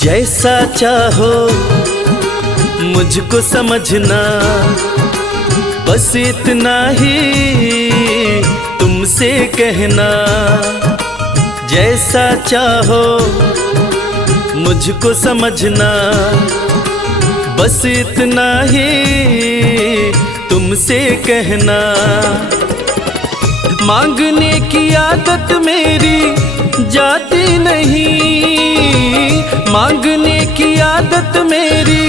जैसा चाहो मुझको समझना, बस इतना ही तुमसे कहना। जैसा चाहो मुझको समझना, बस इतना ही तुमसे कहना। मांगने की आदत मेरी जाती नहीं, मांगने की आदत मेरी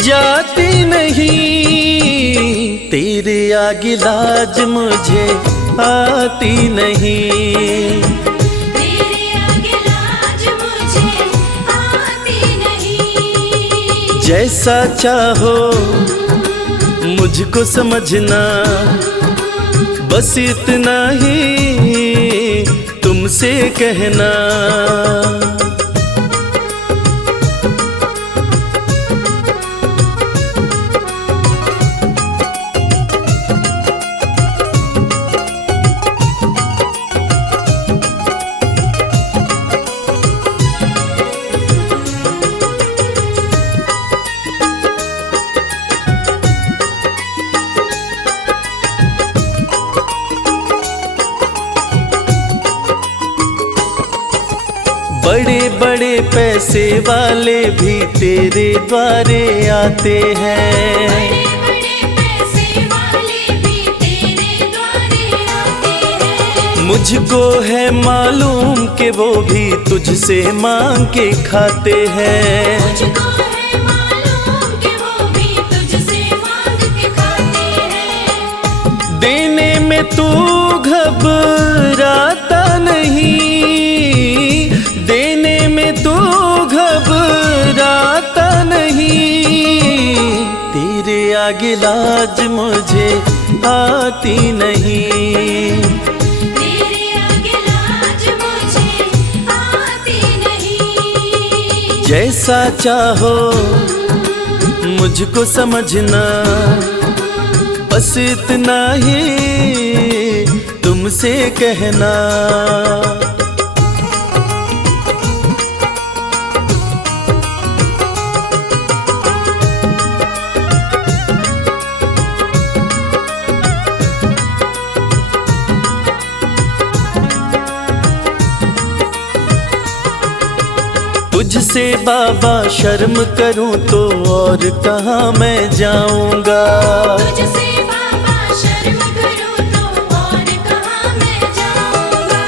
जाती नहीं। तेरे आगे लाज मुझे आती नहीं, तेरे आगे लाज मुझे आती नहीं। जैसा चाहो मुझको समझना, बस इतना ही तुमसे कहना। बड़े बड़े पैसे वाले भी तेरे द्वारे आते हैं, बड़े बड़े पैसे वाले भी तेरे द्वारे आते हैं। मुझको है मालूम कि वो भी तुझसे मांग के खाते हैं। मुझको है मालूम कि वो भी तुझसे मांग के खाते हैं। देने में तू घबराता नहीं, देने में तू घबराता नहीं। तेरे आगे लाज मुझे आती नहीं, तेरे आगे लाज मुझे आती नहीं। जैसा चाहो मुझको समझना, बस इतना ही तुमसे कहना। तुझसे बाबा शर्म करूं तो और कहाँ मैं जाऊंगा। तुझसे बाबा शर्म करूं तो और कहाँ मैं जाऊंगा।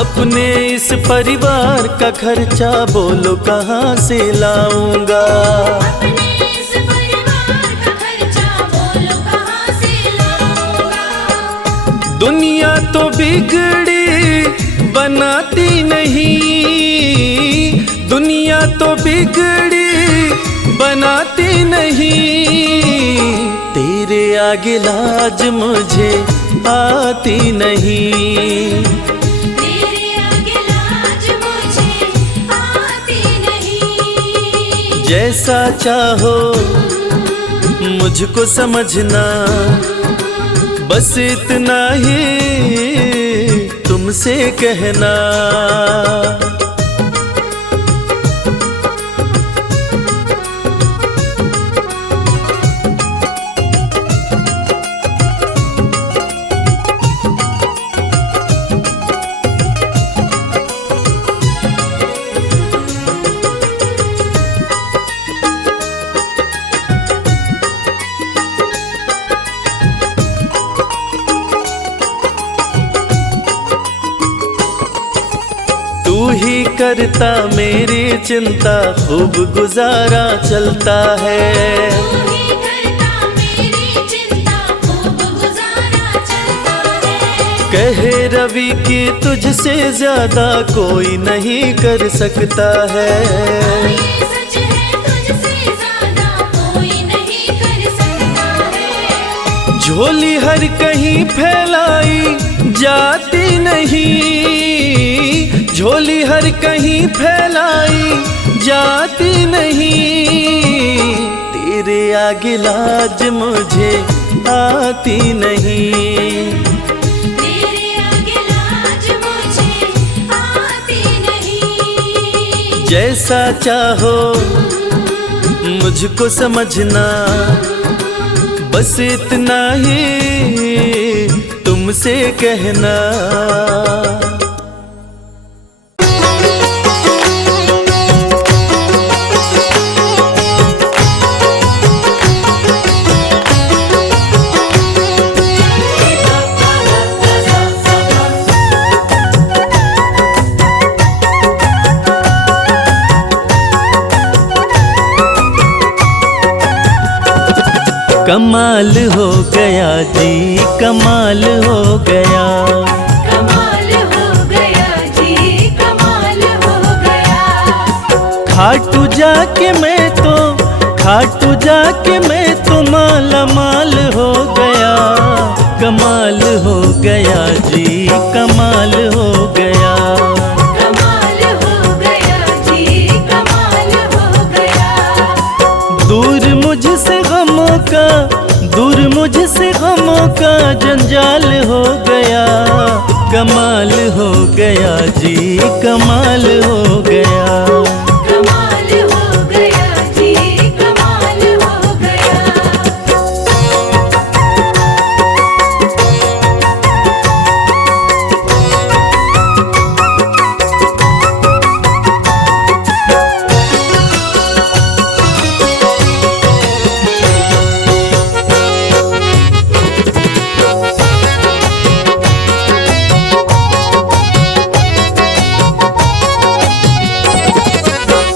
अपने इस परिवार का खर्चा बोलो कहाँ से लाऊंगा। अपने इस परिवार का खर्चा बोलो कहाँ से लाऊंगा। दुनिया तो बिगड़ी बनाती नहीं, दुनिया तो बिगड़ी बनाती नहीं। तेरे आगे लाज मुझे आती नहीं, तेरे आगे लाज मुझे आती नहीं। जैसा चाहो मुझको समझना, बस इतना ही तुमसे कहना। तू ही करता मेरी चिंता, खूब गुजारा चलता है। तू ही करता मेरी चिंता, खूब गुजारा चलता है। कहे रवि कि तुझसे ज्यादा कोई नहीं कर सकता है। ये सच है, तुझसे ज्यादा कोई नहीं कर सकता है। झोली हर कहीं फैलाई जाती नहीं, झोली हर कहीं फैलाई जाती नहीं, तेरे आगे लाज मुझे आती नहीं। तेरे आगे लाज मुझे आती नहीं। जैसा चाहो मुझको समझना, बस इतना ही तुमसे कहना। कमाल हो गया जी, कमाल हो गया, कमाल हो गया जी, कमाल हो गया। खाटू जाके मैं तो, खाटू जाके मैं तो माला माल हो गया। कमाल हो गया जी, कमाल हो गया, कमाल हो गया जी, कमाल हो गया। दूर मुझसे गमों का, दूर मुझसे गमों का जंजाल हो गया। कमाल हो गया जी, कमाल हो गया, कमाल हो गया जी, कमाल हो गया।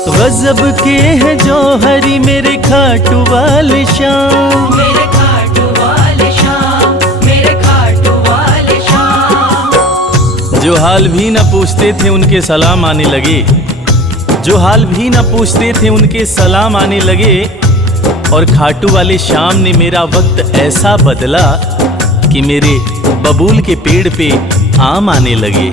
गजब के हैं जौहरी मेरे खाटू वाले शाम, मेरे खाटू वाले शाम, मेरे खाटू वाले शाम। जो हाल भी न पूछते थे उनके सलाम आने लगे, जो हाल भी न पूछते थे उनके सलाम आने लगे। और खाटू वाले शाम ने मेरा वक्त ऐसा बदला कि मेरे बबूल के पेड़ पे आम आने लगे।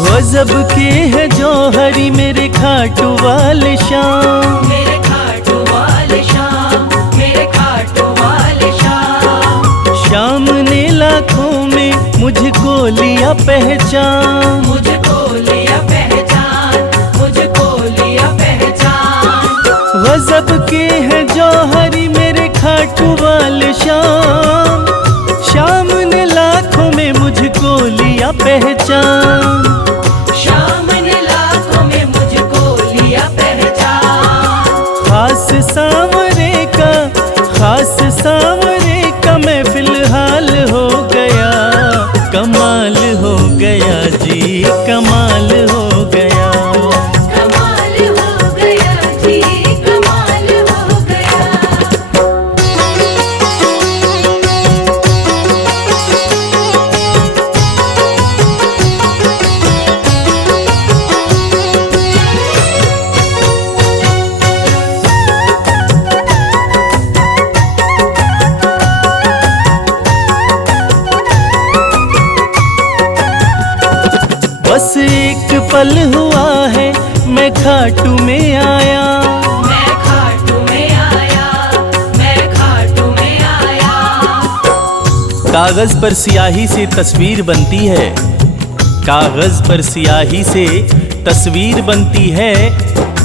गजब के है जौहरी मेरे खाटू वाले शाम, मेरे खाटू वाले शाम, मेरे खाटू वाले शाम। शाम ने लाखों में मुझको लिया पहचान, मुझको लिया पहचान, मुझको लिया पहचान। गजब के है जौहरी मेरे खाटू वाले शाम, शाम ने लाखों में मुझको लिया पहचान। शाम ने लाखों में मुझको लिया पहचान। खास सांवरे का, खास सांवरे का मैं फिलहाल हो गया। कमाल हो गया जी, कमाल हो गया, कमाल हो गया जी, कमाल हो गया। बस एक पल हुआ है मैं खाटू में आया। मैं खाटू में आया, मैं खाटू में आया। कागज पर सियाही से तस्वीर बनती है, कागज पर सियाही से तस्वीर बनती है।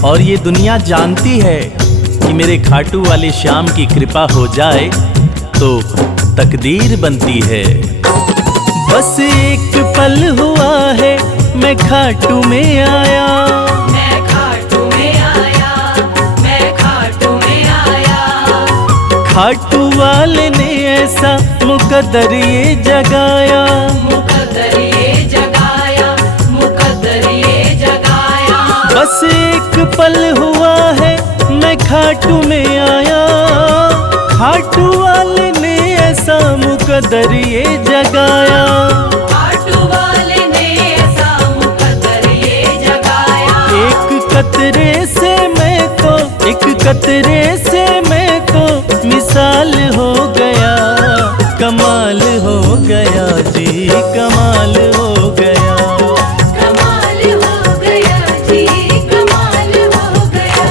और ये दुनिया जानती है कि मेरे खाटू वाले श्याम की कृपा हो जाए तो तकदीर बनती है। बस एक पल हुआ है मैं खाटू में आया। मैं खाटू में आया, मैं खाटू में आया। खाटू वाले ने ऐसा मुकद्दर ये जगाया, मुकद्दर ये जगाया, मुकद्दर ये जगाया। बस एक पल हुआ है मैं खाटू में आया। खाटू वाले ने ऐसा मुकद्दर ये जगाया। खाटू वाले ने ऐसा मुकद्दर ये जगाया। एक कतरे से मैं तो, एक कतरे से मैं तो मिसाल हो गया। कमाल हो गया जी, कमाल हो गया। कमाल हो गया जी, कमाल हो गया।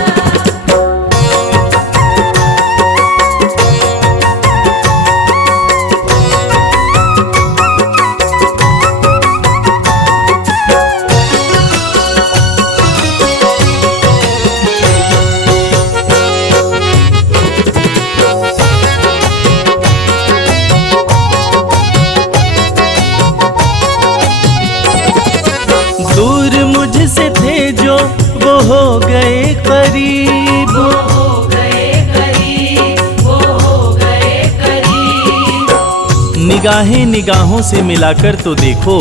दूर मुझसे थे जो वो हो गए करीब, वो हो गए करीब, वो हो गए करीब। निगाहें निगाहों से मिलाकर तो देखो,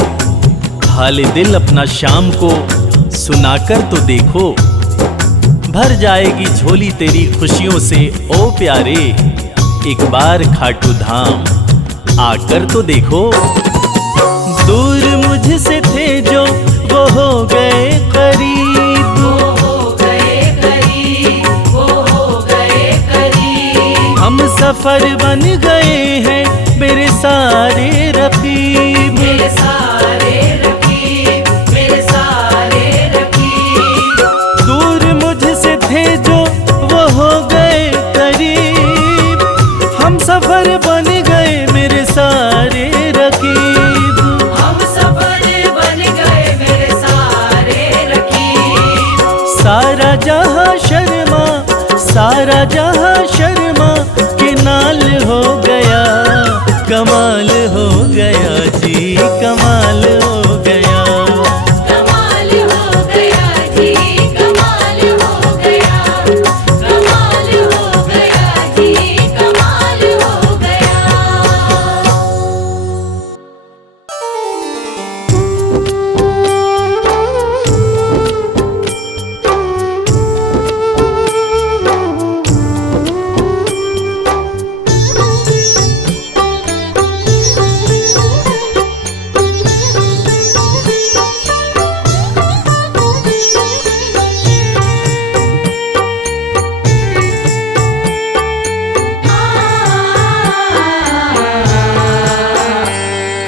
हाले दिल अपना शाम को सुनाकर तो देखो। भर जाएगी झोली तेरी खुशियों से ओ प्यारे, एक बार खाटू धाम आकर तो देखो। दूर मुझसे थे जो वो हो गए करीब, वो हो गए करीब, वो हो गए करीब। हम सफर बन गए हैं मेरे सारे रकीब। मेरे सारे रकीब, मेरे सारे रकीब। दूर मुझसे थे जो वो हो गए करीब, हम सफर बन गए मेरे सारे रकीब। हम सफर बन गए मेरे सारे रकीब। सारा जहां शर्मा, सारा जहां शर्मा के नाल हो गया, कमाल हो गया जी, कमाल हो गया। कमाल हो गया जी, कमाल हो गया। कमाल हो गया जी, कमाल हो गया।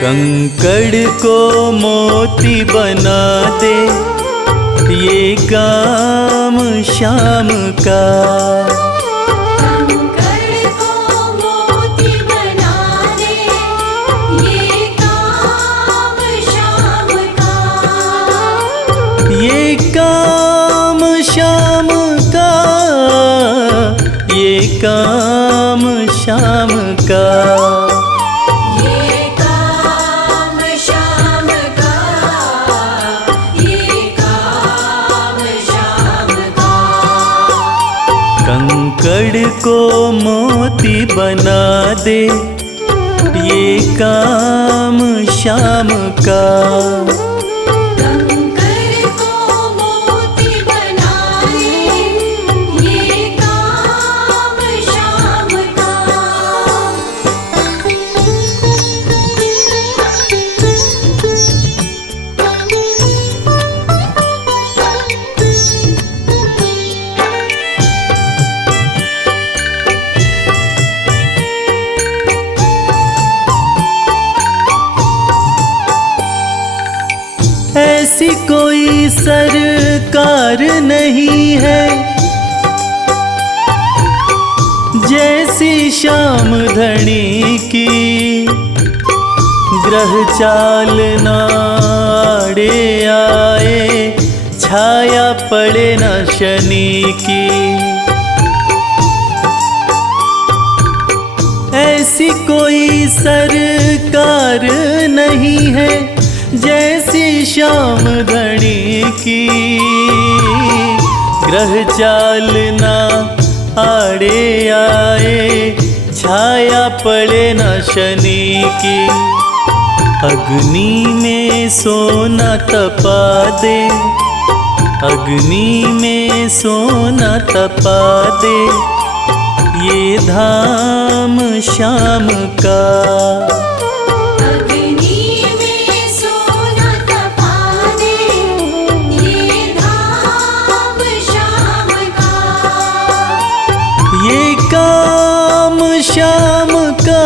कंकड़ को मोती बना दे ये काम शाम का, कंकड़ को मोती बना दे ये काम शाम का। ये काम शाम का, ये काम शाम का। ये काम शाम का, ये काम शाम का। कंकड़ को मोती बना दे ये काम शाम का। कंकड़ को मोती बना दे ये काम शाम का। ऐसी कोई सरकार नहीं है जैसी श्याम धनी की, ग्रह चाल नाड़े आए छाया पड़े न शनि की। ऐसी कोई सरकार नहीं है जैसी श्याम धनी की, ग्रह चाल ना आड़े आए छाया पड़े न शनि की। अग्नि में सोना तपा दे, अग्नि में सोना तपा दे ये धाम शाम का। अग्नि में सोना तपा दे ये धाम शाम का। ये काम शाम का,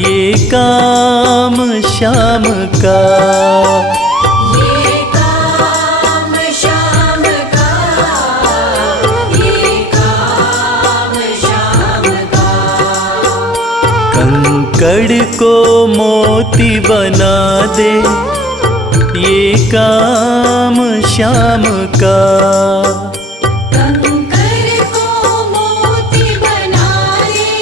ये काम श्याम का, ये काम श्याम का, ये काम श्याम का। कंकड़ को मोती बना दे, ये काम श्याम का। कंकर को मोती बना दे,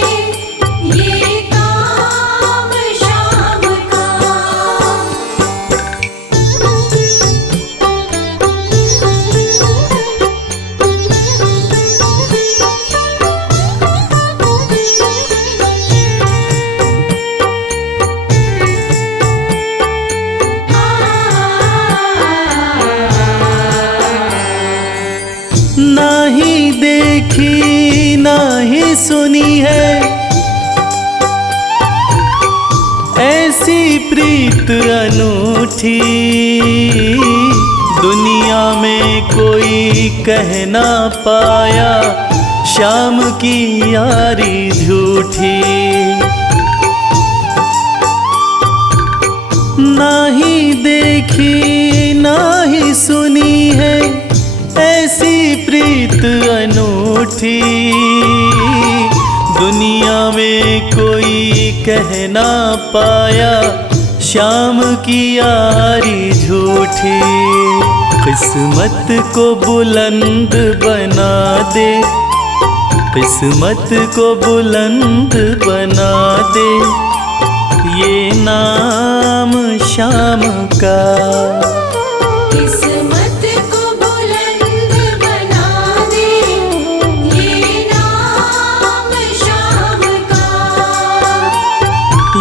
ये काम श्याम का। नाही देखी नाही सुनी है ऐसी प्रीत अनूठी, दुनिया में कोई कह ना पाया श्याम की यारी झूठी। नाही देखी नाही सुनी है ऐसी प्रीत अनूठी, दुनिया में कोई कह ना पाया श्याम की यारी झूठी। किस्मत को बुलंद बना दे, किस्मत को बुलंद बना दे, ये नाम श्याम का। किस्मत को बुलंद बना दे, ये नाम श्याम का।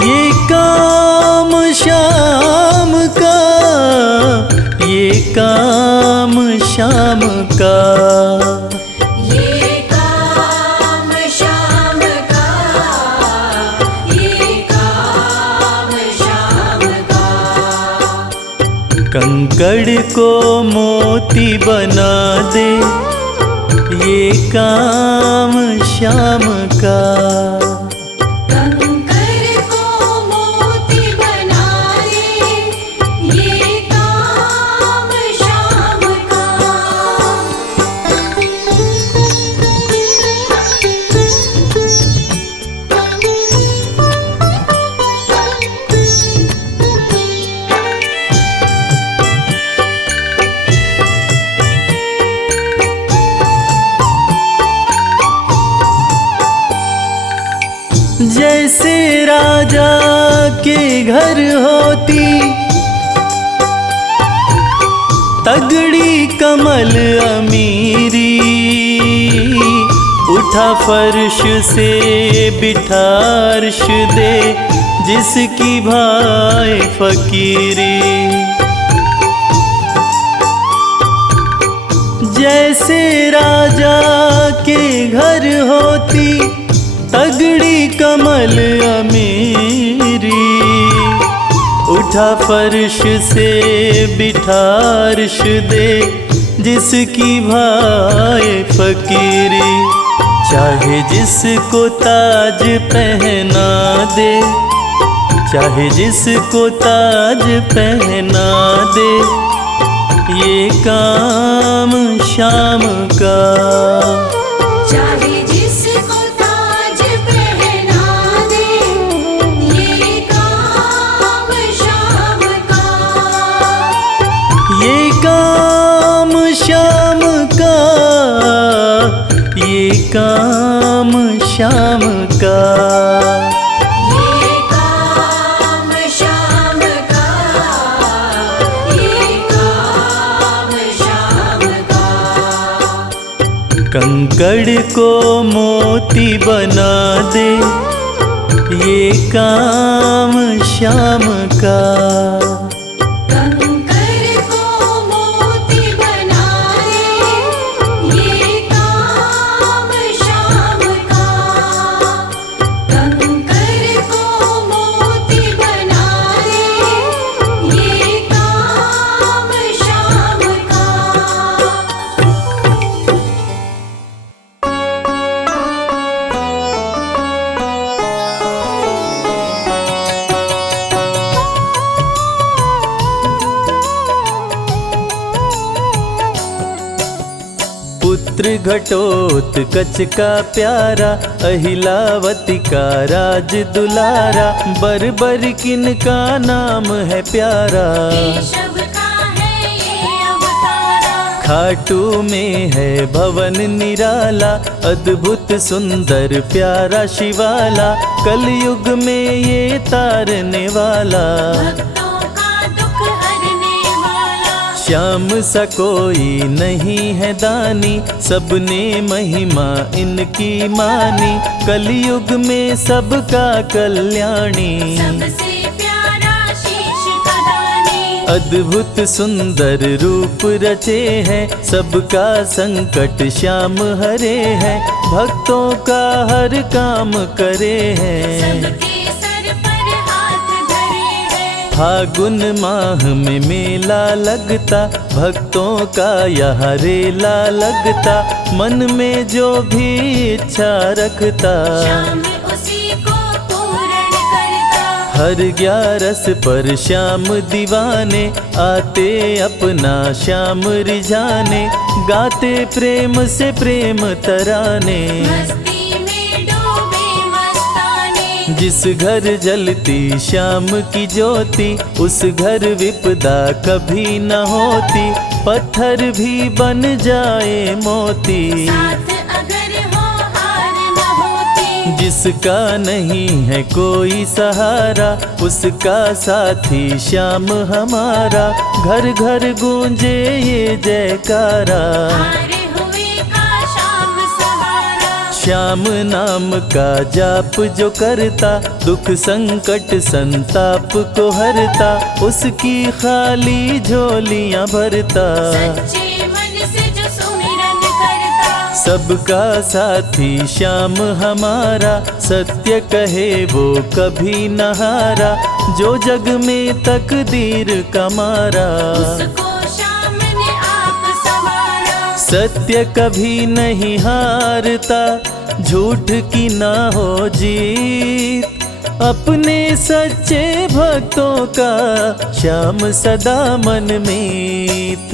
ये काम श्याम का, ये काम श्याम का। ये काम श्याम का, ये काम श्याम का। कंकड़ को मोती बना दे, ये काम श्याम का। कंकर को मोती बना दे, ये काम श्याम का। जैसे राजा के घर होती तगड़ी कमल अमीरी, उठा फर्श से बिठा अर्श दे जिसकी भाई फकीरी। जैसे राजा के घर होती तगड़ी कमल अमीरी, उठा फर्श से बिठा अर्श दे जिसकी भाई फकीरी। चाहे जिसको ताज पहना दे, चाहे जिसको ताज पहना दे, ये काम श्याम का। चाहे जिसको ताज पहना दे, ये काम श्याम का। ये काम श्याम का, ये काम श्याम का। ये काम श्याम का, ये काम श्याम का। कंकड़ को मोती बना दे, ये काम श्याम का। कंकर को मोती बना दे, ये काम श्याम का। कंकर को मोती बना दे, ये काम श्याम का। चित्र घटोत्कच का प्यारा, अहिलावती का राज दुलारा, बरबर किन का नाम है प्यारा। केशव का है ये अवतारा, खाटू में है भवन निराला, अद्भुत सुंदर प्यारा शिवाला, कलयुग में ये तारने वाला। भक्तों का दुख हरने वाला, श्याम सा कोई नहीं है दानी, सबने महिमा इनकी मानी, कलयुग में सबका कल्याणी। सबसे प्यारा शीश का दानी, अद्भुत सुंदर रूप रचे हैं, सबका संकट श्याम हरे हैं, भक्तों का हर काम करे हैं। सबके सर पर हाथ धरे हैं। फागुन माह में मेला लगता, भक्तों का यहाँ रेला लगता, मन में जो भी इच्छा रखता, श्याम उसी को पूर्ण करता। हर 11 पर श्याम दीवाने, आते अपना श्याम रिझाने, गाते प्रेम से प्रेम तराने। मस्ती में डूबे मस्ताने, जिस घर जलती श्याम की ज्योति, उस घर विपदा कभी न होती, पत्थर भी बन जाए मोती। साथ अगर हो हार न होती, जिसका नहीं है कोई सहारा, उसका साथी श्याम हमारा, घर घर गूंजे ये जयकारा। हारे हुए का श्याम सहारा। श्याम नाम का जाप जो करता, दुख संकट संताप को हरता, उसकी खाली झोलियां भरता। सच्चे मन से जो सुमिरन करता, सबका साथी श्याम हमारा, सत्य कहे वो कभी न हारा, जो जग में तकदीर का मारा। उसको श्याम ने आप संवारा। सत्य कभी नहीं हारता, झूठ की ना हो जीत, अपने सच्चे भक्तों का श्याम सदा मन मीत।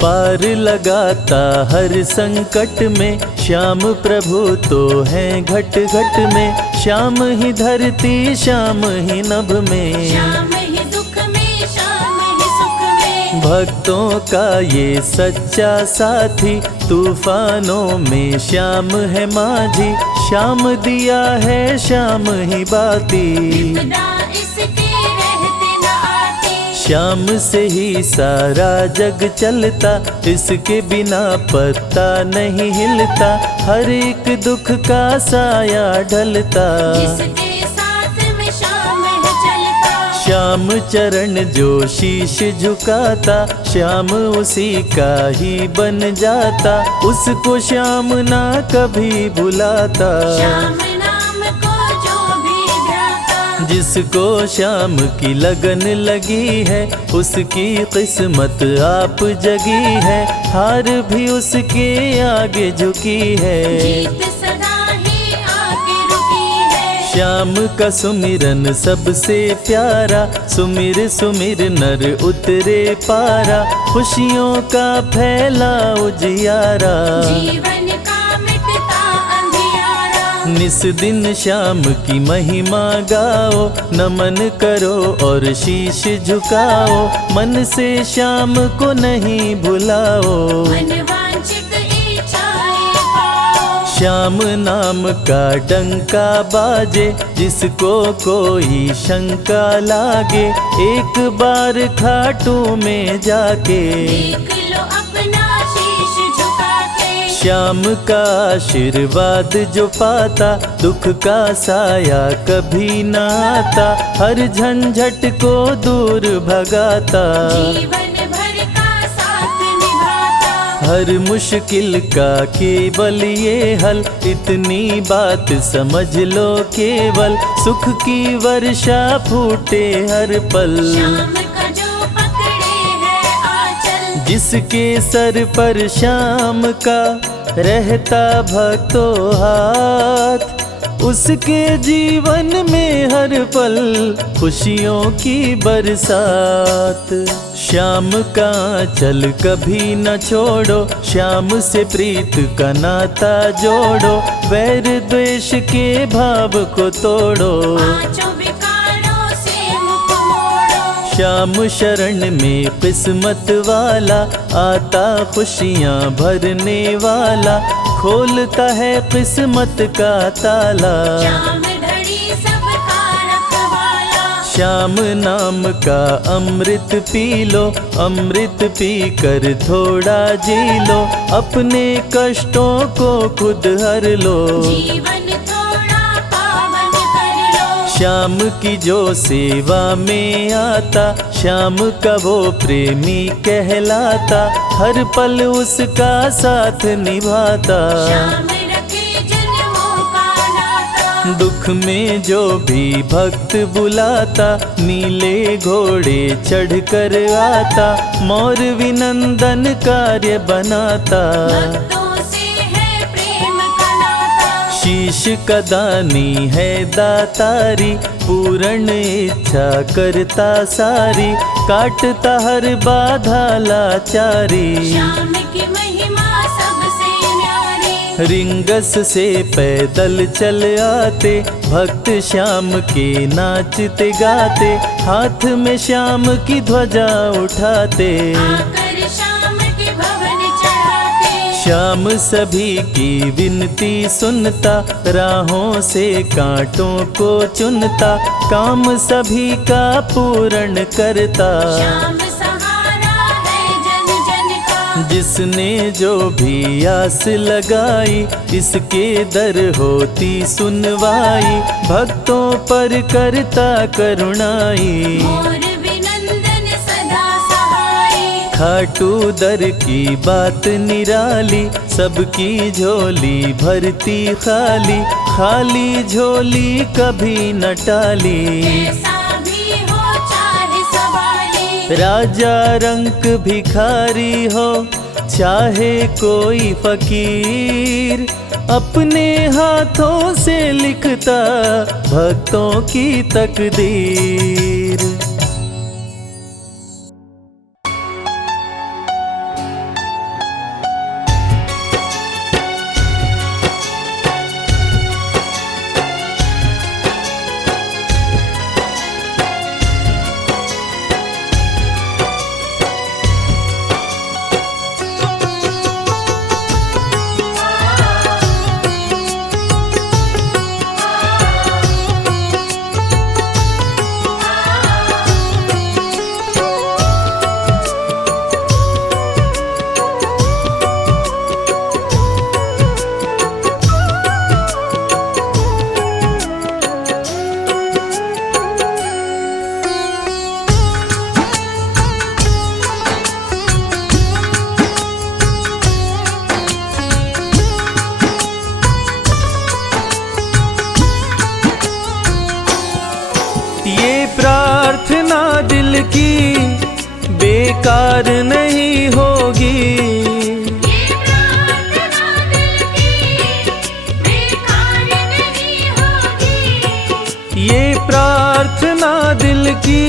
पार लगाता हर संकट में, श्याम प्रभु तो हैं घट घट में, श्याम ही धरती श्याम ही नभ में, श्याम ही दुख में, श्याम ही सुख में। भक्तों का ये सच्चा साथी, तूफानों में श्याम है माझी, श्याम दिया है श्याम ही बाती। विपदा इसके रहते न आती, श्याम से ही सारा जग चलता, इसके बिना पत्ता नहीं हिलता, हर एक दुख का साया ढलता। जिसके साथ में श्याम है चलता, श्याम चरण जो शीश झुकाता, श्याम उसी का ही बन जाता, उसको श्याम ना कभी भुलाता। श्याम नाम को जो भी ध्याता, जिसको श्याम की लगन लगी है, उसकी किस्मत आप जगी है, हार भी उसके आगे झुकी है। जीत सदा ही आके रुकी है। श्याम का सुमिरन सबसे प्यारा, सुमिर सुमिर नर उतरे पारा, खुशियों का फैला उजियारा। जीवन का मिटता अंधियारा, निस दिन श्याम की महिमा गाओ, नमन करो और शीश झुकाओ, मन से श्याम को नहीं भुलाओ। मन वांछित इच्छाएं पाओ, श्याम नाम का डंका बाजे, जिसको कोई शंका लागे, एक बार खाटू में जाके, देख लो अपना शीश झुका के। श्याम का आशीर्वाद जो पाता, दुख का साया कभी न आता, हर झंझट को दूर भगाता, जीवन भर का साथ निभाता। हर मुश्किल का केवल ये हल, इतनी बात समझ लो केवल, सुख की वर्षा फूटे हर पल। श्याम का जो पकड़े है आंचल, जिसके सर पर श्याम का रहता भक्तों हाथ, उसके जीवन में हर पल खुशियों की बरसात। श्याम का चल कभी न छोड़ो, श्याम से प्रीत का नाता जोड़ो, वैर द्वेष के भाव को तोड़ो। पांचों विकारों से मुख मोड़ो। श्याम शरण में किस्मत वाला, आता खुशियाँ भरने वाला, खोलता है किस्मत का ताला। श्याम धड़ी सबका रखवाला। श्याम नाम का अमृत पी लो, अमृत पी कर थोड़ा जी लो, अपने कष्टों को खुद हर लो। जीवन थोड़ा पावन कर लो। श्याम की जो सेवा में आता, श्याम का वो प्रेमी कहलाता, हर पल उसका साथ निभाता। श्याम रखे जन्मों का नाता। दुख में जो भी भक्त बुलाता, नीले घोड़े चढ़ कर आता, मोर विनंदन कार्य बनाता। भक्तों से है प्रेम का नाता। शीश का दानी है दातारी, पूर्ण इच्छा करता सारी, काटता हर बाधा लाचारी। श्याम की महिमा सबसे न्यारी। रिंगस से पैदल चल आते, भक्त श्याम के नाचते गाते, हाथ में श्याम की ध्वजा उठाते। आकर श्याम के भवन चढ़ाते। श्याम सभी की विनती सुनता, राहों से कांटों को चुनता, काम सभी का पूर्ण करता। श्याम सहारा है जन जन का। जिसने जो भी आस लगाई, इसके दर होती सुनवाई, भक्तों पर करता करुणाई। मोर विनंदन सदा सहाय। खाटू दर की बात निराली, सबकी झोली भरती खाली, खाली झोली कभी न टाली। कैसा भी हो चाहे सवाली। राजा रंक भिखारी हो, चाहे कोई फकीर, अपने हाथों से लिखता भक्तों की तकदीर। प्रार्थना दिल की बेकार नहीं होगी। ये प्रार्थना दिल की बेकार नहीं होगी। ये प्रार्थना दिल की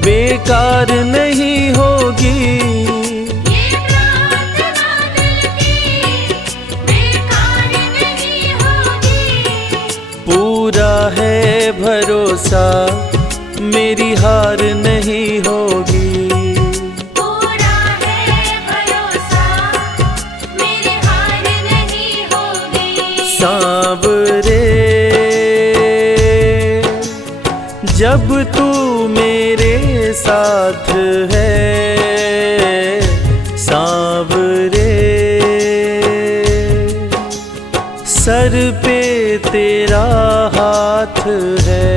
बेकार नहीं होगी। ये प्रार्थना दिल की बेकार नहीं होगी। पूरा है भरोसा मेरी हार नहीं होगी। पूरा है भरोसा मेरी हार नहीं होगी। सांवरे जब तू मेरे साथ है, सांवरे सर पे तेरा हाथ है।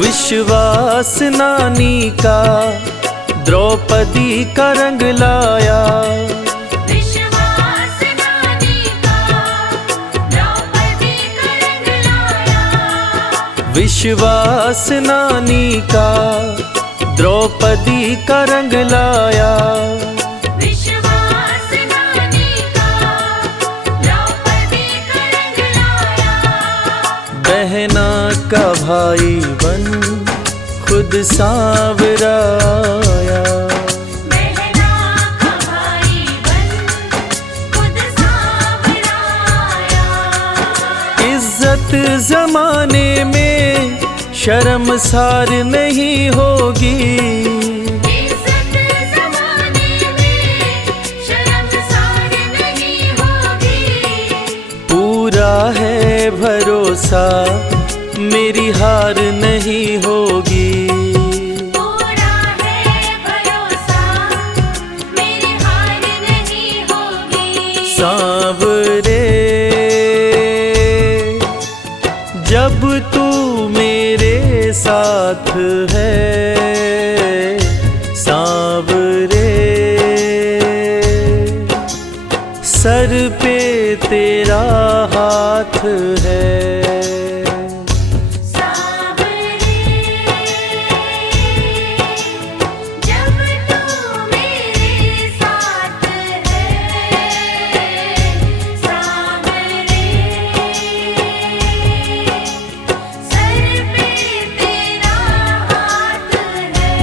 विश्वास नानी का द्रौपदी का रंग लाया। विश्वास नानी का द्रौपदी का रंग लाया। विश्वास नानी का द्रौपदी का रंग लाया। विश्वास नानी का द्रौपदी का रंग लाया। बहना का भाई बन खुद सांवरा आया। बहना का भाई बन खुद सांवरा आया। इज्जत जमाने में शर्मसार नहीं होगी। इज्जत ज़माने में शर्मसार नहीं होगी। पूरा है भरोसा मेरी हार नहीं होगी। पूरा है भरोसा मेरी हार नहीं होगी। सांवरे जब तू मेरे साथ है, सांवरे सर पे तेरा हाथ है। सांवरे जब तू मेरे साथ है, सांवरे सर पे तेरा हाथ है।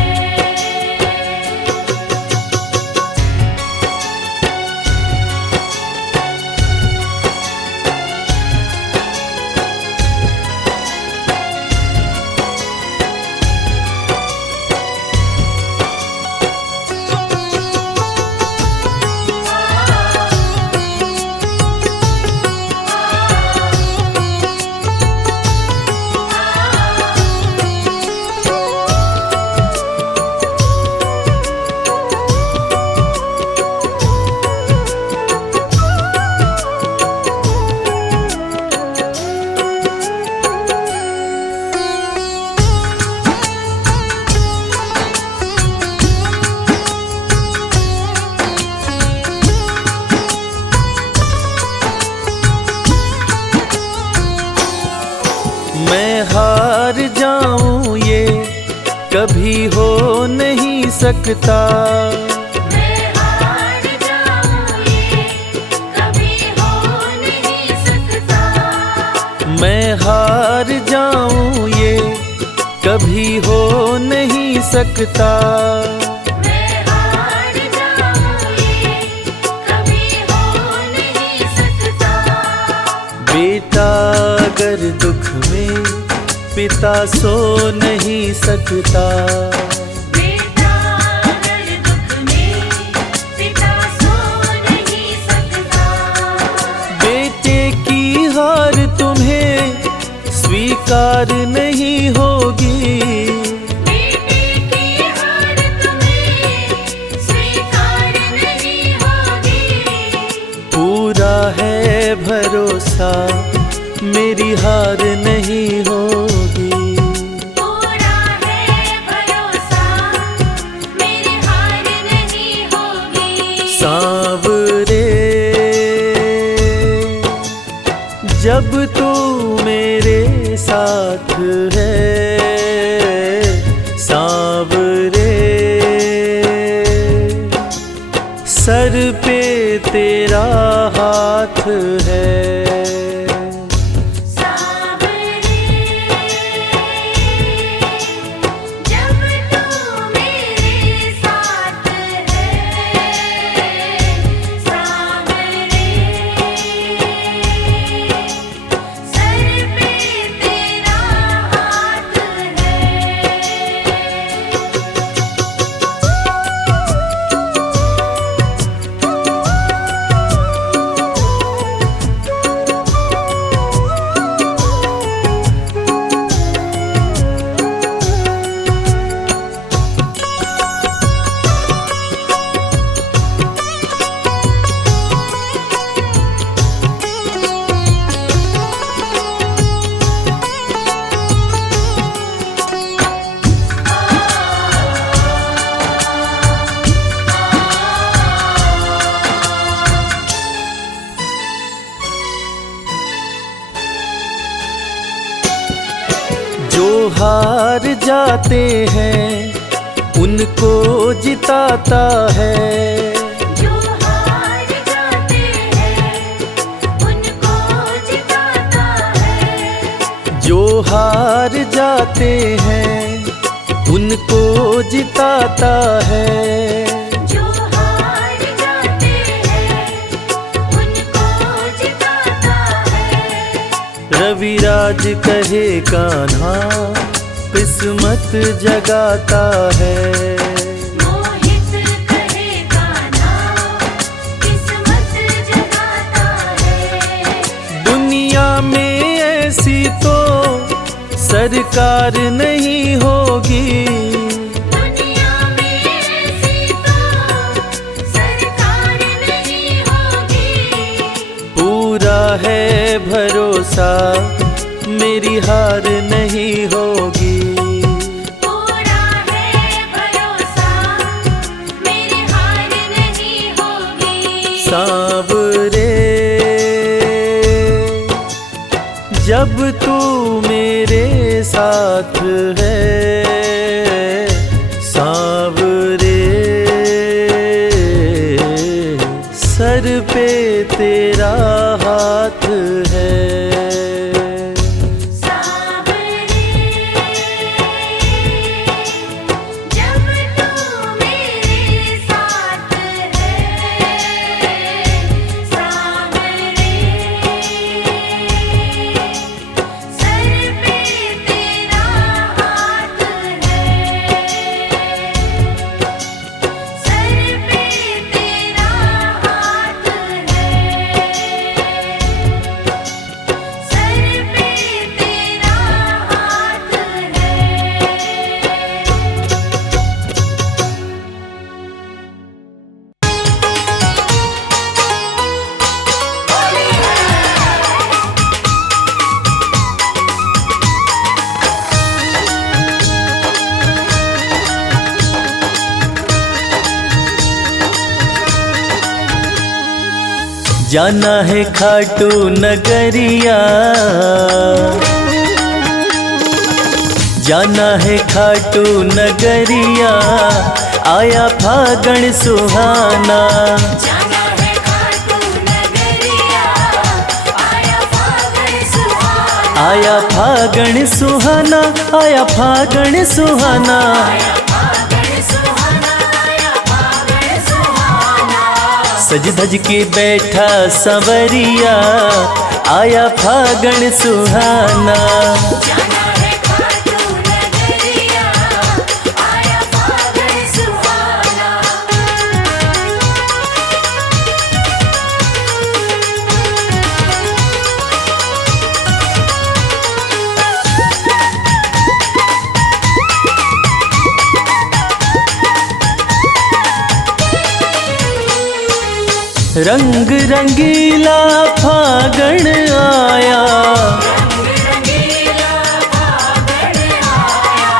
मैं हार जाऊं ये कभी हो नहीं सकता। मैं हार जाऊं ये कभी हो नहीं सकता। मैं हार जाऊं ये कभी हो नहीं सकता। मैं हार जाऊं ये कभी हो नहीं सकता। बेटा अगर दुख में पिता सो नहीं सकता। बेटा अगर दुख में पिता सो नहीं सकता। बेटे की हार तुम्हें स्वीकार नहीं होगी। बेटे की हार तुम्हें स्वीकार नहीं होगी। पूरा है भरोसा मेरी हार नहीं होगी। पूरा है भरोसा मेरी हार नहीं होगी। सांवरे जब तू मेरे साथ है, सांवरे सर पे तेरा हाथ है। सांवरे जब तू मेरे साथ है, सांवरे सर पे तेरा हाथ है। जो हार जाते हैं उनको जिताता है। जो हार जाते हैं उनको जिताता है। जो हार जाते हैं उनको जिताता है। जो हार जाते हैं उनको जिताता है। रविराज कहे कान्हा किस्मत जगाता है। मोहित कहे कान्हा किस्मत जगाता है। दुनिया में ऐसी तो सरकार नहीं होगी। दुनिया में ऐसी तो सरकार नहीं होगी। पूरा है भरोसा मेरी हार नहीं होगी। पूरा है भरोसा मेरी हार नहीं होगी। सांवरे जब तू मेरे साथ है, सांवरे सर पे तेरा हाथ है। सांवरे जब तू मेरे साथ है। सांवरे सर पे तेरा हाथ है। सर पे तेरा हाथ है। सर पे तेरा हाथ जाना है खाटू नगरिया, जाना है खाटू नगरिया, आया फागण सुहाना। जाना है खाटू नगरिया, आया फागण सुहाना। आया फागण सुहाना, आया फागण सुहाना। आया फागण सुहाना, आया फागण सुहाना। सज धज के बैठा संवरिया, आया फागण सुहाना। जाना है खाटू नगरिया, आया फागण सुहाना। रंग रंगीला फागण आया, रंगीला फागण आया।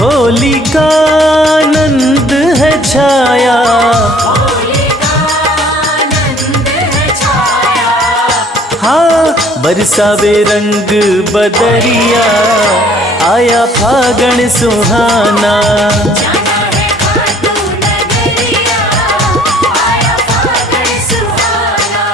होली का आनंद है छाया। होली का आनंद है छाया। हाँ बरसावे रंग बदरिया, आया फागण सुहाना। जाना है खाटू नगरिया, आया फागण सुहाना।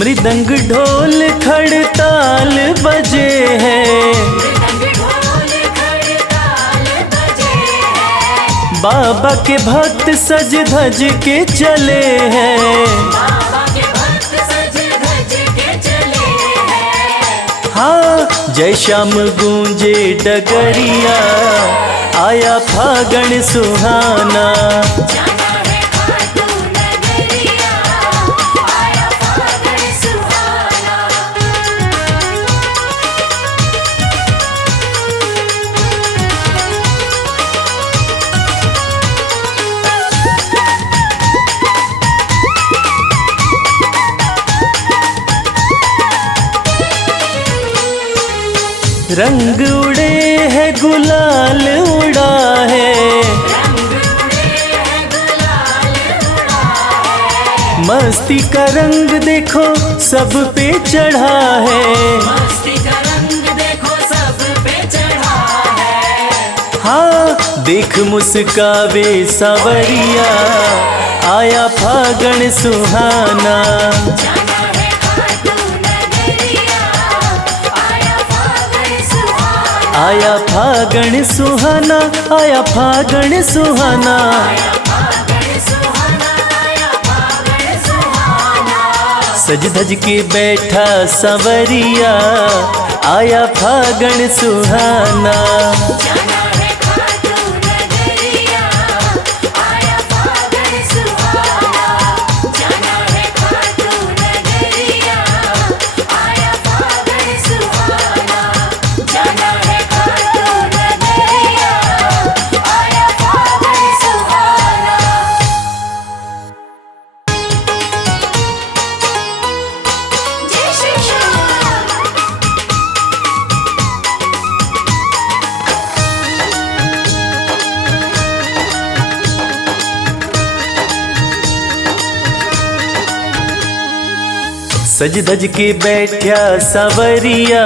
मृदंग ढोल खड़ताल बजे हैं, मृदंग ढोल खड़ताल बजे हैं। बाबा के भक्त सज धज के चले हैं। बाबा के भक्त सज धज के चले हैं। हाँ जय श्याम गूंजे डगरिया, आया फागण सुहाना। जाना है खाटू नगरिया, आया फागण सुहाना। रंग उड़े है गुलाल उड़ा है, रंग उड़े हैं गुलाल उड़ा है। मस्ती का रंग देखो सब पे चढ़ा है। मस्ती का रंग देखो सब पे चढ़ा है। हाँ देख मुस्कावे सावरिया, आया फागण सुहाना। जाना है खाटू नगरिया, आया फागण सुहाना। आया फागण सुहाना, आया फागण सुहाना। आया फागण सुहाना, आया फागण सुहाना। सज धज के बैठा सावरिया, आया फागण सुहाना। जाना है खाटू नगरिया, आया फागण सुहाना। जाना है खाटू नगरिया, आया फागण सुहाना। जाना है खाटू नगरिया, आया फागण सुहाना। जय श्री श्याम। सज धज के बैठा सावरिया,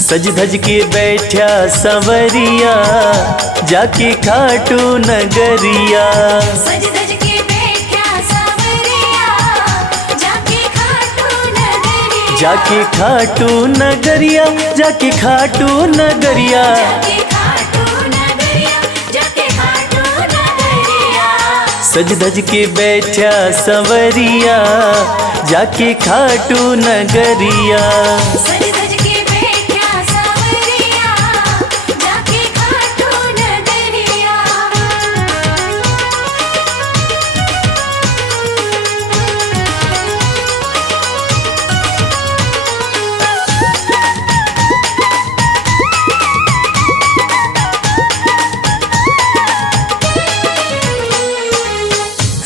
सज धज के बैठा सावरिया, जाके खाटू नगरिया। सज धज के बैठा सावरिया, जाके खाटू नगरिया। जाके खाटू नगरिया, जाके खाटू नगरिया। जाके खाटू नगरिया, जाके खाटू नगरिया। सज धज के बैठा सवरिया, जाके खाटू नगरिया। सज धज के बैठा सावरिया, जाके खाटू नगरिया।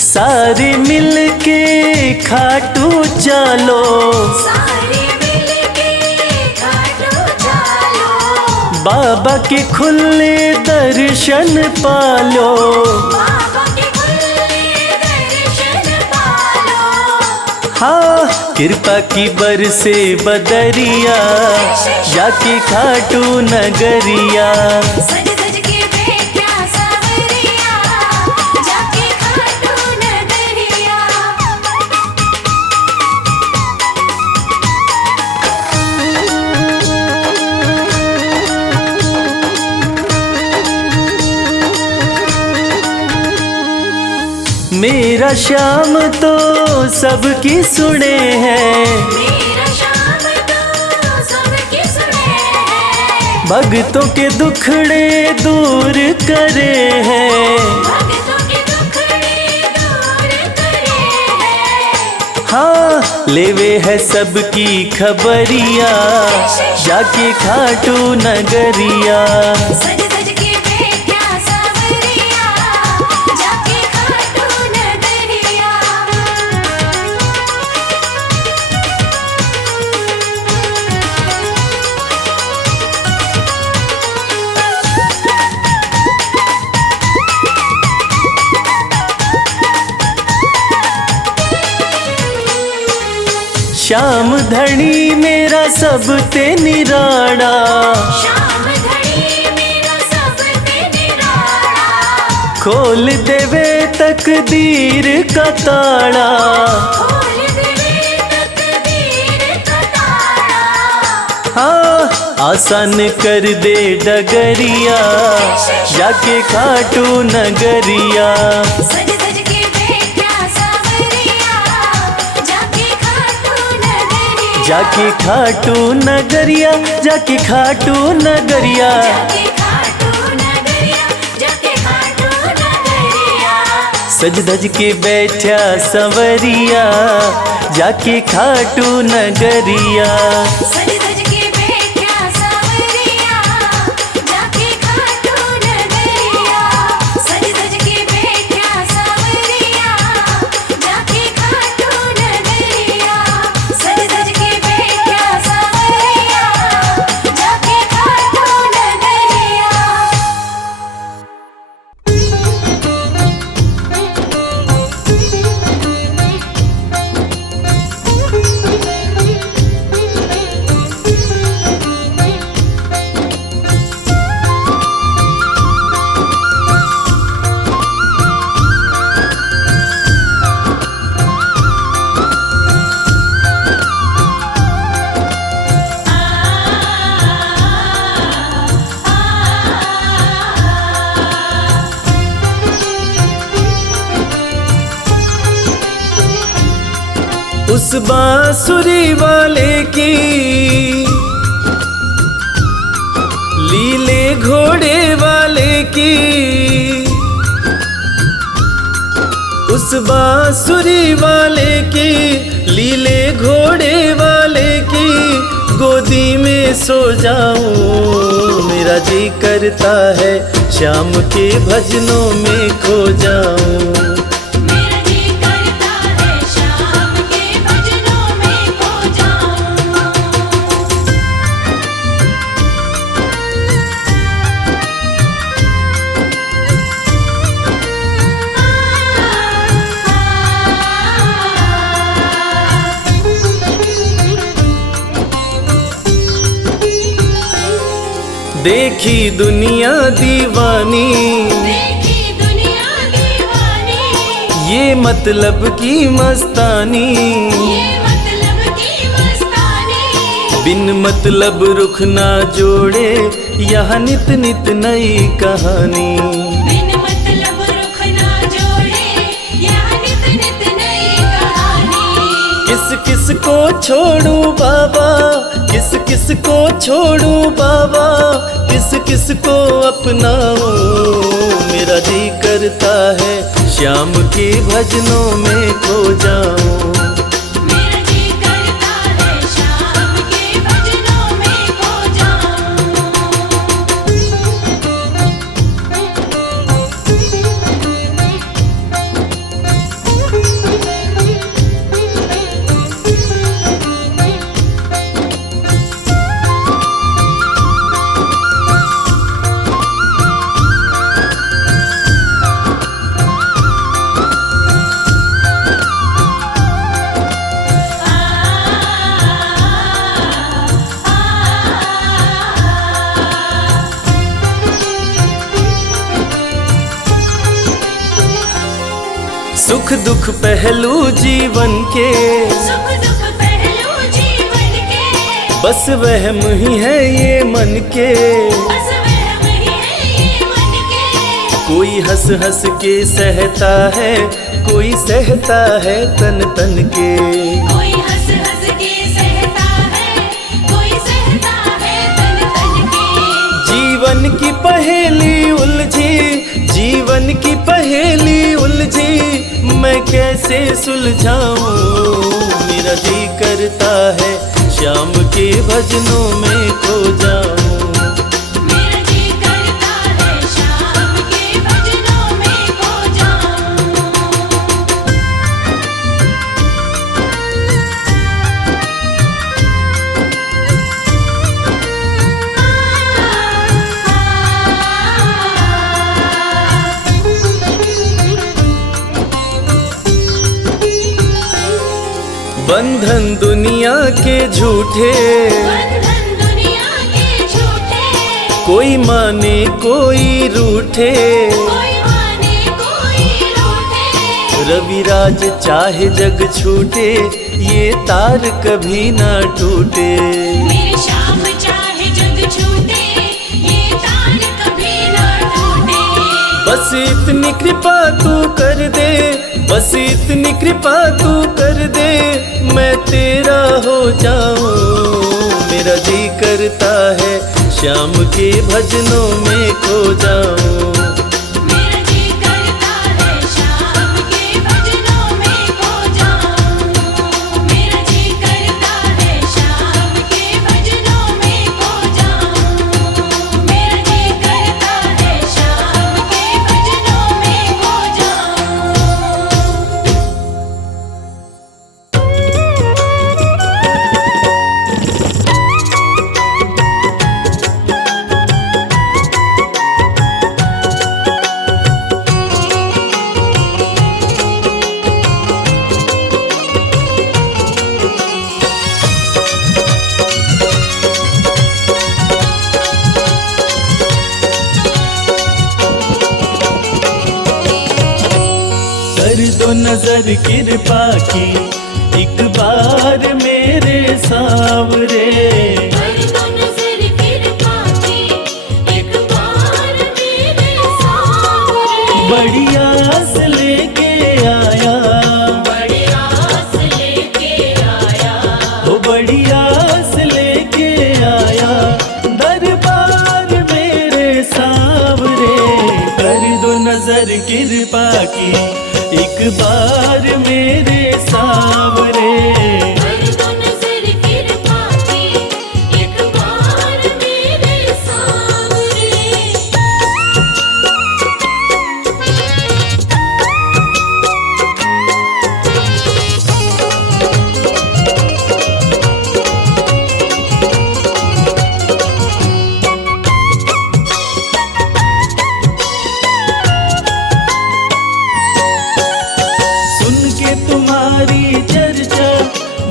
सारे मिल के खाटू चलो, सारे मिलके खाटू चलो। बाबा के खुले दर्शन पालो। बाबा के खुले दर्शन पालो। हाँ कृपा की बरसे बदरिया, जाके खाटू नगरिया। सज धज के बैठा सावरिया, जाके खाटू नगरिया। मेरा श्याम तो सबकी सुने हैं, मेरा श्याम तो सबकी सुने हैं। भक्तों के दुखड़े दूर करे हैं। भक्तों के दुखड़े दूर करे हैं। हाँ लेवे है सबकी खबरिया, जाके खाटू नगरिया। सज धज के बैठा सावरिया, जाके खाटू नगरिया। श्याम धनी मेरा सब ते निराड़ा, श्याम धनी मेरा सब ते निराला। खोल देवे तकदीर का ताड़ा। खोल देवे तकदीर का ताला। हाँ आसान कर दे डगरिया, जाके खाटू नगरिया। सज धज के बैठा सावरिया, जाके खाटू नगरिया। जाके खाटू नगरिया, जाके खाटू नगरिया। जाके खाटू नगरिया, जाके खाटू नगरिया। सज धज के बैठा सवरिया, जाके खाटू नगरिया। सज धज के बैठा सावरिया, जाके खाटू नगरिया। सज धज के बैठा सावरिया, जाके खाटू नगरिया। सज धज के बैठा उस बांसुरी वाले की लीले घोड़े वाले की, उस बांसुरी वाले की लीले घोड़े वाले की गोदी में सो जाऊं। मेरा जी करता है श्याम के भजनों में खो जाऊं। मेरा जी करता है शाम के भजनों में खो जाऊं। देखी दुनिया दीवानी, देखी दुनिया दीवानी, ये मतलब की मस्तानी, ये मतलब की मस्तानी। बिन मतलब रुख ना जोड़े यहाँ नित नित नई कहानी। बिन मतलब रुख ना जोड़े यहाँ नित नित नई कहानी। किस किस को छोड़ू बाबा, किस किस को छोड़ू बाबा, किस किस को अपनाऊं। मेरा जी करता है श्याम के भजनों में खो जाऊं। मेरा जी करता है शाम के भजनों में खो सुख दुख पहलू जीवन के, सुख दुख पहलू जीवन के, बस वहम ही है ये मन के। बस वहम ही है ये मन के। कोई हंस हंस के सहता है, कोई सहता है तन तन के। कोई हंस हंस के सहता है, कोई सहता है तन तन के। जीवन की पहेली उलझी, जीवन की पहेली उलझी, मैं कैसे सुलझाऊं। मेरा जी करता है श्याम के भजनों में खो जाऊं। मेरा जी करता है शाम के भजनों में खो जाऊं। बंधन दुनिया के झूठे, बंधन दुनिया के झूठे, कोई माने कोई रूठे। कोई माने कोई रूठे। रविराज चाहे जग छूटे, ये तार कभी ना टूटे। मेरे शाम चाहे जग छूटे, ये तार कभी ना टूटे। बस इतनी कृपा तू कर दे, बस इतनी कृपा तू कर दे, मैं तेरा हो जाऊं। मेरा जी करता है श्याम के भजनों में खो जाऊं। मेरा जी करता है शाम के भजनों में खो जाऊं। मेरा जी करता है शाम के भजनों में खो जाऊं। मेरा जी करता है शाम के भजनों में खो जाऊं। कर दो नजर कृपा की एक बार मेरे सांवरे। कर दो नजर कृपा की एक बार मेरे सांवरे। बड़ी आस लेके आया, बड़ी आस लेके की, एक बार मेरे सांवरे। कर दो नजर कृपा की, एक बार मेरे सांवरे। सुन के तुम्हारी चर्चा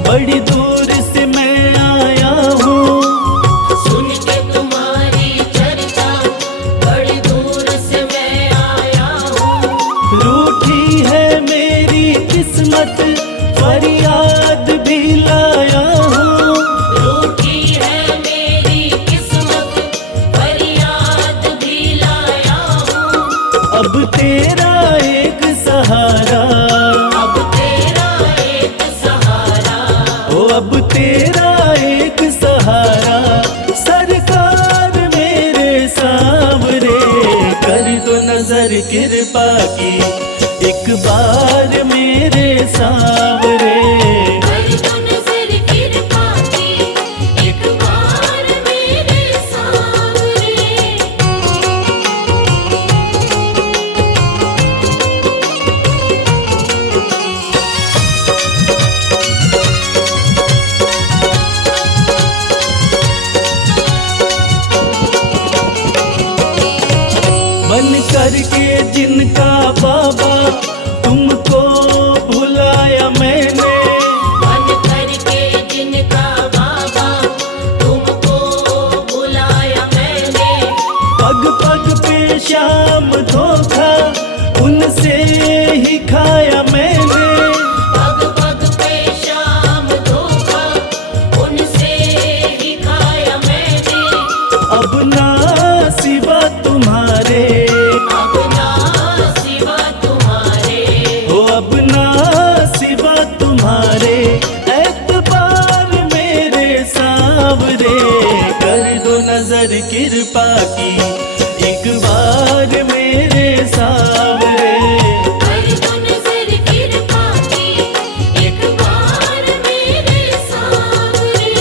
बड़ी दूर से मैं आया हूँ। सुन के तुम्हारी चर्चा बड़ी दूर से मैं आया हूँ। रूठी है मेरी किस्मत, फरियाद भी लाया हूँ। रूठी है मेरी किस्मत, फरियाद भी लाया हूँ। अब तेरा एक सहारा, अब तेरा एक सहारा, ओ अब तेरा एक सहारा, सरकार मेरे सांवरे। कर दो नजर कृपा की, एक बार मेरे सांवरे। कर दो नजर कृपा की, एक बार मेरे सांवरे। बन करके जिनका बाबा तुमको भुलाया मैंने। बन करके जिनका बाबा तुमको बुलाया मैंने। पग पग पे शाम धोखा उनसे ही खाया मैंने। पग पग पे शाम धोखा उनसे ही खाया मैंने। अब ना सिवा तुम्हारे, अब ना सिवा तुम्हारे, हो अब ना सिवा तुम्हारे, एतबार मेरे सांवरे। कर दो नजर कृपा की, एक बार मेरे सांवरे। कर दो नजर कृपा की, एक बार मेरे सांवरे।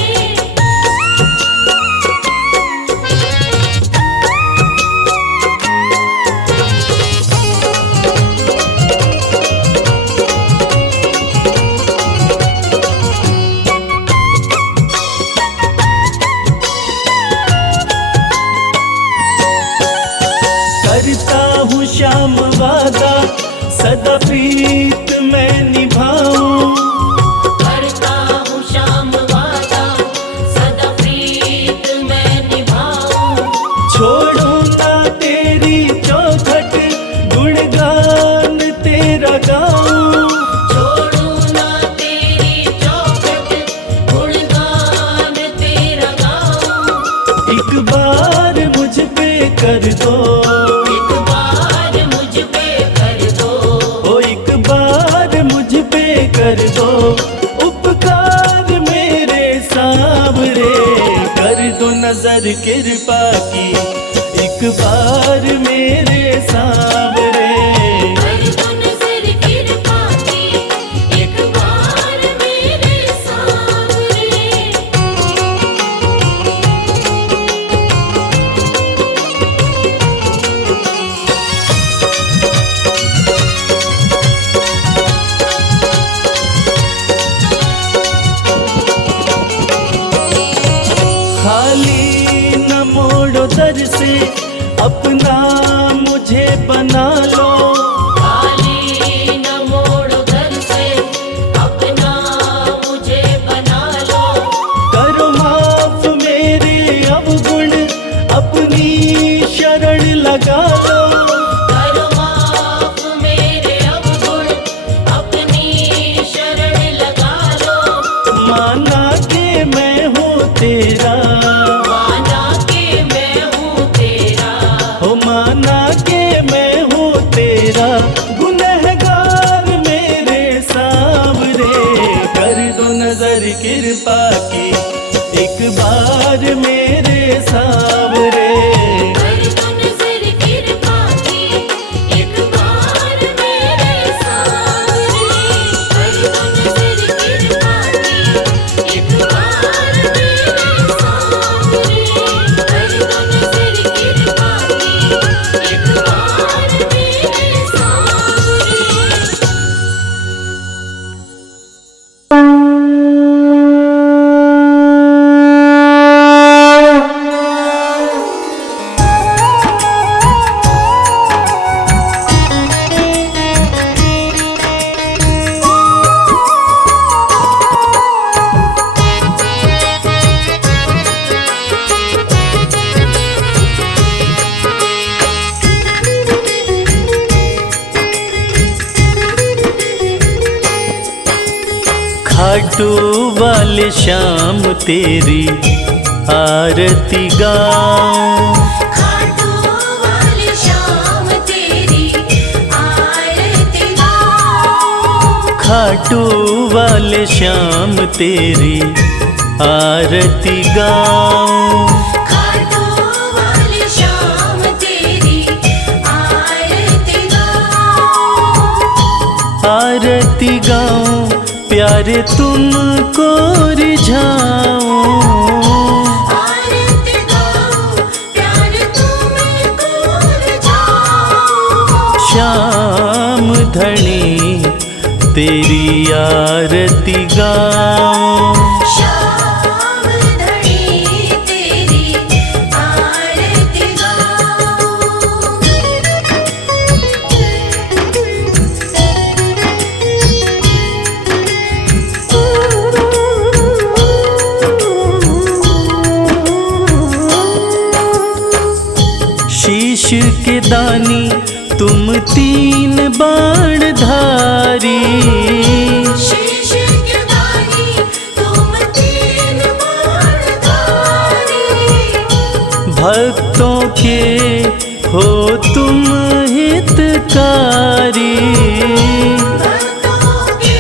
करता हूँ श्याम वादा, सदा प्रीत मैं निभाऊं। करता हूँ श्याम वादा, सदा प्रीत मैं निभाऊं। छोड़ो ना तेरी चौखट, गुणगान तेरा गाऊं। छोड़ू ना तेरी चौखट, गुणगान तेरा गाऊं। एक बार मुझ पे कर दो, एक बार मुझ पे कर दो, ओ एक बार मुझ पे कर दो उपकार मेरे सांवरे। कर दो नजर कृपा की, एक बार मेरे सांवरे। कर दो नजर कृपा की, एक बार मेरे सांवरे। खाली न मोड़ो दर से, अपना मुझे बना लो। खाली न मोड़ो दर से, अपना मुझे बना लो। करो माफ मेरे अवगुण, अपनी शरण लगा लो। करो माफ मेरे अवगुण, अपनी शरण लगा लो। माना कि मैं हूँ तेरा, माना कि मैं हूँ तेरा, हो माना कि मैं हूँ तेरा, गुनहगार मेरे सांवरे। कर दो नजर कृपा की, एक बार मेरे सांवरे। कर दो नजर कृपा की, एक बार मेरे खाटू वाले श्याम तेरी आरती गाऊं। खाटू वाले श्याम तेरी आरती गाऊं। खाटू वाले श्याम तेरी आरती गाऊं। खाटू वाले श्याम तेरी आरती गाऊं। आरती गाऊं प्यारे तुमको रिझाऊं। आरती गाऊं प्यारे तुमको रिझाऊं। श्याम धनी तेरी आरती गाऊं। श्याम धनी तेरी आरती गाऊं। शीश के दानी तुम तीन बाण धारी। शीश के दानी तुम तीन बाणधारी। भक्तों के हो तुम हितकारी। भक्तों के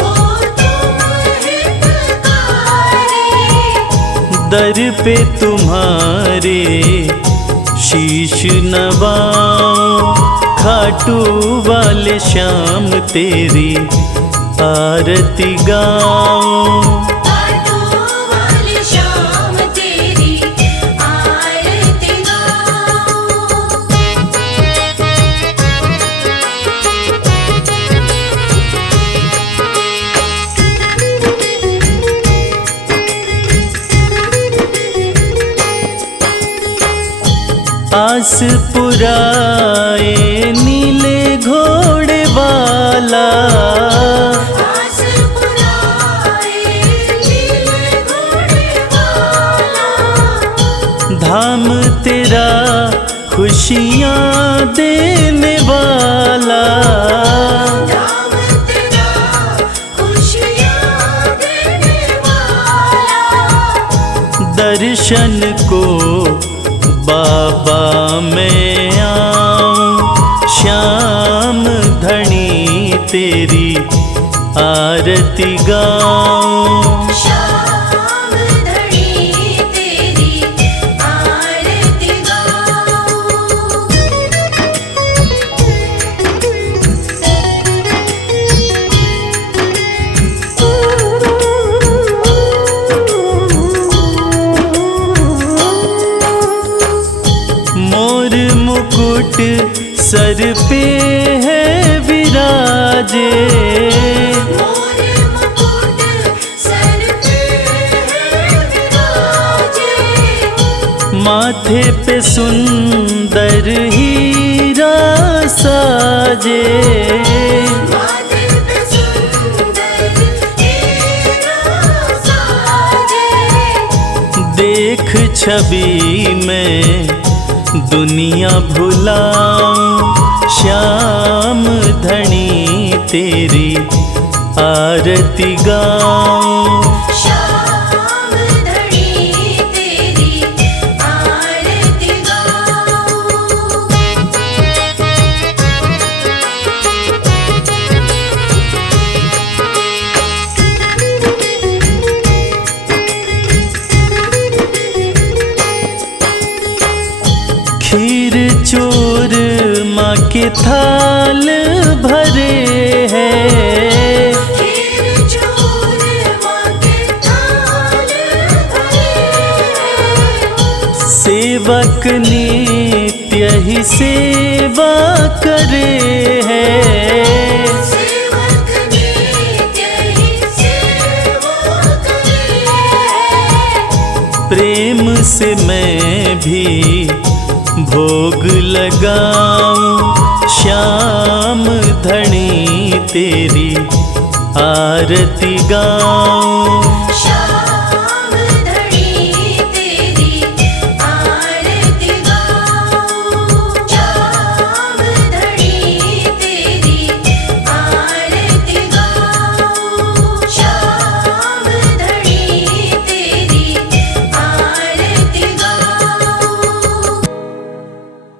हो तुम हितकारी। दर पे तुम्हारे शीश नवाऊं। खाटू वाले श्याम तेरी आरती गाऊं। खाटू वाले श्याम तेरी आरती गाऊं। आस पुराए नीले घोड़े वाला। आस पुराए नीले घोड़े वाला। धाम तेरा खुशियाँ देने वाला। धाम तेरा खुशियाँ देने वाला। दर्शन को बाबा मैं आऊं। श्याम धनी तेरी आरती गाऊं। श्याम धनी तेरी आरती गाऊं। मोर मुकुट सर पे है विराजे। मोर मुकुट सर पे है विराजे। माथे पे सुंदर हीरा साजे। माथे पे सुंदर हीरा साजे। देख छवि में दुनिया भुलाऊं। श्याम धनी तेरी आरती गाऊं। श्याम धनी तेरी आरती गाऊं। खीर चोर माँ के थाल भरे हैं। खीर चोर माँ के थाल भरे हैं। सेवक नित्य ही सेवा करे हैं। सेवक नित्य ही सेवा करे हैं। प्रेम से मैं भी भोग लगाऊं। श्याम धनी तेरी आरती गाऊं।